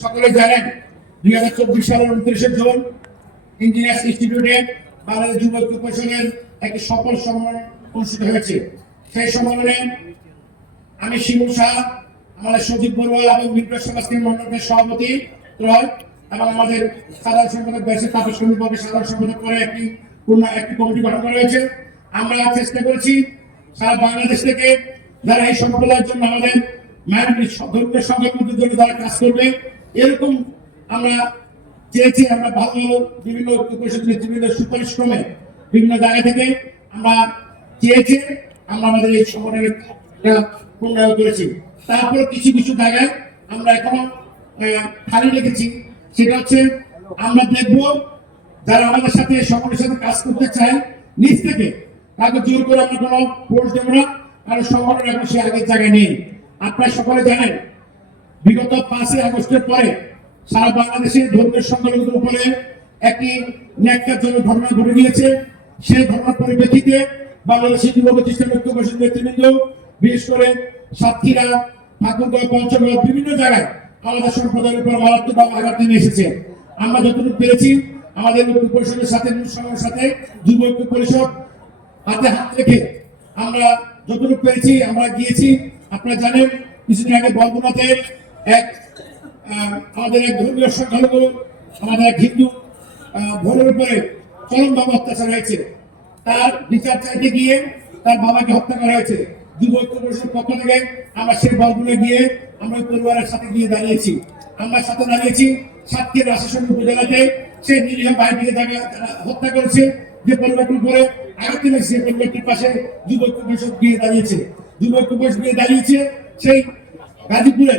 সকলে জানেন, দুই হাজার চব্বিশ সালের উনত্রিশে জুন ইঞ্জিনিয়ার্স ইনস্টিটিউটে বাংলাদেশ যুব ঐক্য পরিষদের একটি সফল সম্মেলন অনুষ্ঠিত হয়েছে। সেই সম্মেলনে আমি শিমুল শাহ, আমাদের সজীব বড়ুয়া এবং মিত্র সমাজ মন্ডলের সভাপতি ত্রয় এবং আমাদের সাধারণ সম্পাদক বেশি তাপস কর্মীভাবে সাধারণ সম্পাদক করে একটি পূর্ণ একটি কমিটি গঠন করা হয়েছে। আমরা চেষ্টা করেছি সারা বাংলাদেশ থেকে যারা এই সম্প্রদায়ের জন্য আমাদের মায়ের ধর্মীয় সংখ্যাগুলোর যারা কাজ করবে এরকম আমরা চেয়েছি, আমরা ভালো বিভিন্ন পরিষদ সুপারিশ ক্রমে বিভিন্ন জায়গা থেকে আমরা চেয়েছি, আমরা আমাদের এই সংগঠনের পূর্ণায়ন করেছি। তারপর কিছু কিছু জায়গায় আমরা এখনও খালি রেখেছি। সেটা হচ্ছে আমরা দেখব যারা আমাদের সাথে, সংগঠনের সাথে কাজ করতে চায়, নিজ থেকে তাকে জোর করে আমরা কোনো ফোর্স দেবো না, কারণ সংগঠন এখন সে আগের জায়গায় নেই। আপনারা সকলে জানেন বিগত পাঁচই আগস্টের পরে সারা বাংলাদেশে ধর্মের সংখ্যালঘুদের উপরে একটি ন্যাক্কারজনক ঘটনা ঘটে গিয়েছে। সেই ঘটনার পরিপ্রেক্ষিতে বাংলাদেশের যুব প্রতিষ্ঠান ঐক্য নেতৃবৃন্দ, বিশেষ করে সাতক্ষীরা, ঠাকুরগাঁও পঞ্চগড় বিভিন্ন জায়গায় আমাদের সম্প্রদায়ের উপর মারাত্মক আঘাত নেমে এসেছে। আমরা যতটুকু পেরেছি, আমাদের ঐক্য পরিষদের সাথে সময়ের সাথে, যুব ঐক্য পরিষদ হাতে হাত রেখে আমরা যতটুকু পেরেছি, আমরা গিয়েছি। আপনারা জানেন, কিছুদিন আগে বরগুনাতে এক আমাদের এক ধর্মীয় সংখ্যালঘু আমাদের এক হিন্দু ভোরের উপরে চরমভাবে অত্যাচার হয়েছে। তার বিচার চাইতে গিয়ে তার বাবাকে হত্যা করা হয়েছে। যুব ঐক্য পরিষদের পক্ষ থেকে আমরা সেই বরগুনে গিয়ে আমরা পরিবারের সাথে গিয়ে দাঁড়িয়েছি। আমরা সাথে দাঁড়িয়েছি সাতকের আশাসন উপজেলাতে। সেই নিরীহ ভাইটিকে তাকে হত্যা করেছে, যে পরিবারটির উপরে আঘাত দিলে সেই পরিবারটির পাশে যুব ঐক্য পরিষদ গিয়ে দাঁড়িয়েছে। যুব ঐক্য পরিষদ গিয়ে দাঁড়িয়েছে সেই গাজীপুরে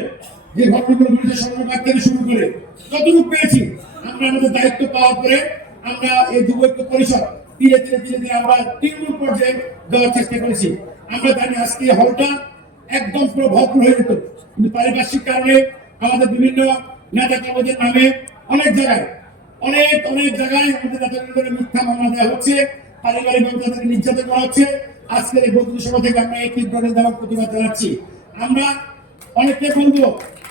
যে ঘটেছে সর্বকার থেকে শুরু করে যতটুকু পেয়েছি, আমরা আমাদের দায়িত্ব পাওয়ার পরে আমরা এই যুব ঐক্য পরিষদ ধীরে ধীরে ধীরে ধীরে আমরা তৃণমূল পর্যায়ে দেওয়ার চেষ্টা করেছি। আমরা জানি আজকে হলটা একদম পুরো ভরপুর হয়ে যেত। কিন্তু পারিপার্শ্বিক কারণে আমাদের বিভিন্ন নেতা কর্মীদের নামে অনেক জায়গায়, অনেক অনেক জায়গায় আমাদের নেতা কর্মীদের মিথ্যা মামলা দেওয়া হচ্ছে, পারিবারিক তাদেরকে নির্যাতন করা হচ্ছে। আজকের এই বন্ধু সভা থেকে আমরা এই তীব্র নিন্দা প্রতিবাদ জানাচ্ছি। আমরা অনেককে বলব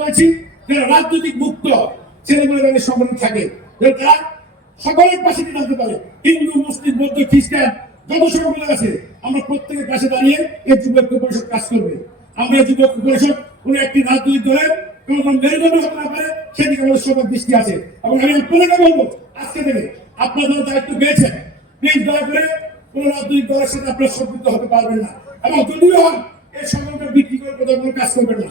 হচ্ছে আমরা চেষ্টা করেছি যে রাজনৈতিক মুক্ত ছেলেগুলো যাতে সংগঠন থাকে। তারা সকলের পাশে দাঁড়াতে পারে। হিন্দু, মুসলিম, বৌদ্ধ, খ্রিস্টান, যত সংগঠন আছে, আমরা প্রত্যেকের পাশে দাঁড়িয়ে এই যুব ঐক্য পরিষদ কাজ করবে। আমরা এই যুব ঐক্য পরিষদ কোন একটি রাজনৈতিক দলের কোন মেরুদণ্ড না পারে, সেদিকে আমাদের সবার দৃষ্টি আছে। এবং আমি বলব, আজকে থেকে আপনাদের দায়িত্ব পেয়েছেন, প্লিজ দয়া করে কোন রাজনৈতিক দলের সাথে আপনারা সম্পৃক্ত হতে পারবেন না। এবং যদিও এই সংগঠন বিক্রি করে কোথাও কোনো কাজ করবেন না।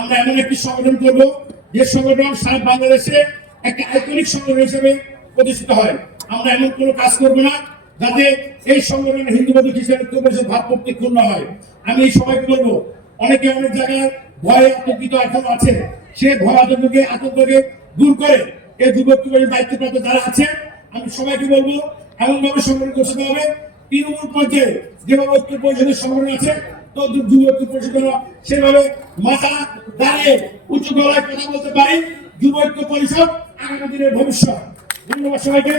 আমরা এমন একটি সংগঠন করব, যে সংগঠন সারা বাংলাদেশে একটি আইকনিক সংগঠন হিসেবে প্রতিষ্ঠিত হয়। আমরা এমন কোনো কাজ করব না যাতে এই সংগঠনের হিন্দু বৌদ্ধ খ্রিস্টান ঐক্য পরিষদ ভাবমূর্তি ক্ষুণ্ণ হয়। আমি এই সবাইকে বলব, অনেকে অনেক জায়গায় ভয়ে আতঙ্কিত এখন আছে। সে ভয় আতঙ্ককে আতঙ্ককে দূর করে এই যুবক যুবকের দায়িত্বপ্রাপ্ত যারা আছে, আমি সবাইকে বলব, এমনভাবে সংগঠন করতে হবে। তৃণমূল পর্যায়ে যেভাবে ঐক্য পরিষদের সংগঠন আছে পারি দিনের ভবিষ্যৎ ধন্যবাদ সবাইকে।